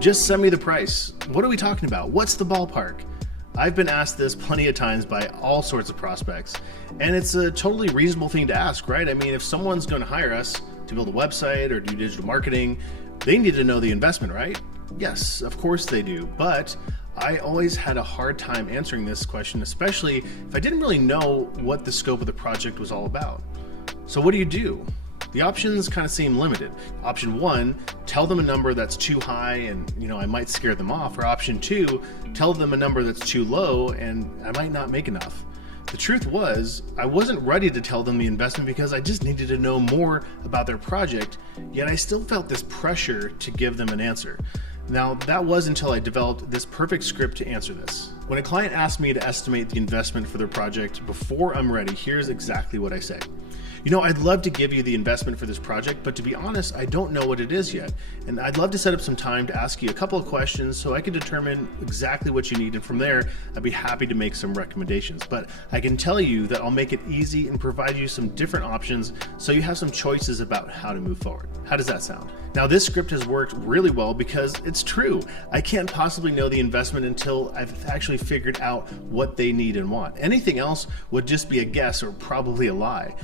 Just send me the price. What are we talking about? What's the ballpark? I've been asked this plenty of times by all sorts of prospects, and it's a totally reasonable thing to ask, right? I mean, if someone's going to hire us to build a website or do digital marketing, they need to know the investment, right? Yes, of course they do, but I always had a hard time answering this question, especially if I didn't really know what the scope of the project was all about. So what do? The options kind of seem limited. Option 1, tell them a number that's too high and I might scare them off. Or option 2, tell them a number that's too low and I might not make enough. The truth was, I wasn't ready to tell them the investment because I just needed to know more about their project, yet I still felt this pressure to give them an answer. Now, that was until I developed this perfect script to answer this. When a client asks me to estimate the investment for their project before I'm ready, here's exactly what I say. I'd love to give you the investment for this project, but to be honest, I don't know what it is yet. And I'd love to set up some time to ask you a couple of questions so I can determine exactly what you need. And from there, I'd be happy to make some recommendations. But I can tell you that I'll make it easy and provide you some different options so you have some choices about how to move forward. How does that sound? Now, this script has worked really well because it's true. I can't possibly know the investment until I've actually figured out what they need and want. Anything else would just be a guess or probably a lie.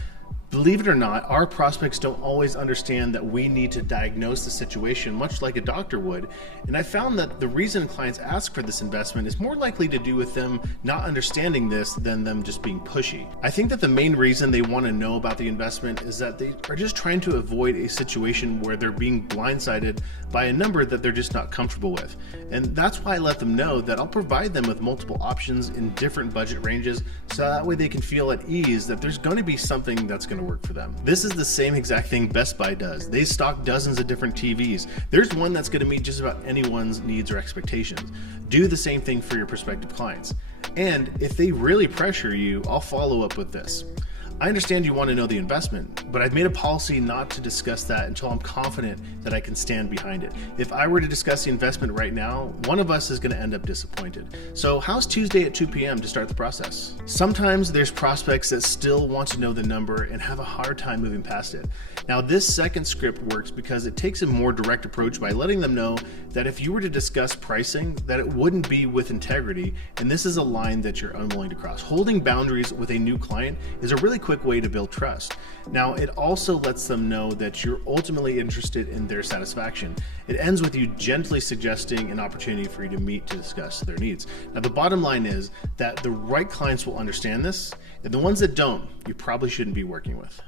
Believe it or not, our prospects don't always understand that we need to diagnose the situation much like a doctor would. And I found that the reason clients ask for this investment is more likely to do with them not understanding this than them just being pushy. I think that the main reason they want to know about the investment is that they are just trying to avoid a situation where they're being blindsided by a number that they're just not comfortable with. And that's why I let them know that I'll provide them with multiple options in different budget ranges so that way they can feel at ease that there's going to be something that's going to work for them. This is the same exact thing Best Buy does. They stock dozens of different TVs. There's one that's going to meet just about anyone's needs or expectations. Do the same thing for your prospective clients. And if they really pressure you, I'll follow up with this. I understand you want to know the investment, but I've made a policy not to discuss that until I'm confident that I can stand behind it. If I were to discuss the investment right now, one of us is going to end up disappointed. So how's Tuesday at 2 p.m. to start the process? Sometimes there's prospects that still want to know the number and have a hard time moving past it. Now, this second script works because it takes a more direct approach by letting them know that if you were to discuss pricing, that it wouldn't be with integrity, and this is a line that you're unwilling to cross. Holding boundaries with a new client is a really quick way to build trust. Now, it also lets them know that you're ultimately interested in their satisfaction. It ends with you gently suggesting an opportunity for you to meet to discuss their needs. Now, the bottom line is that the right clients will understand this, and the ones that don't, you probably shouldn't be working with.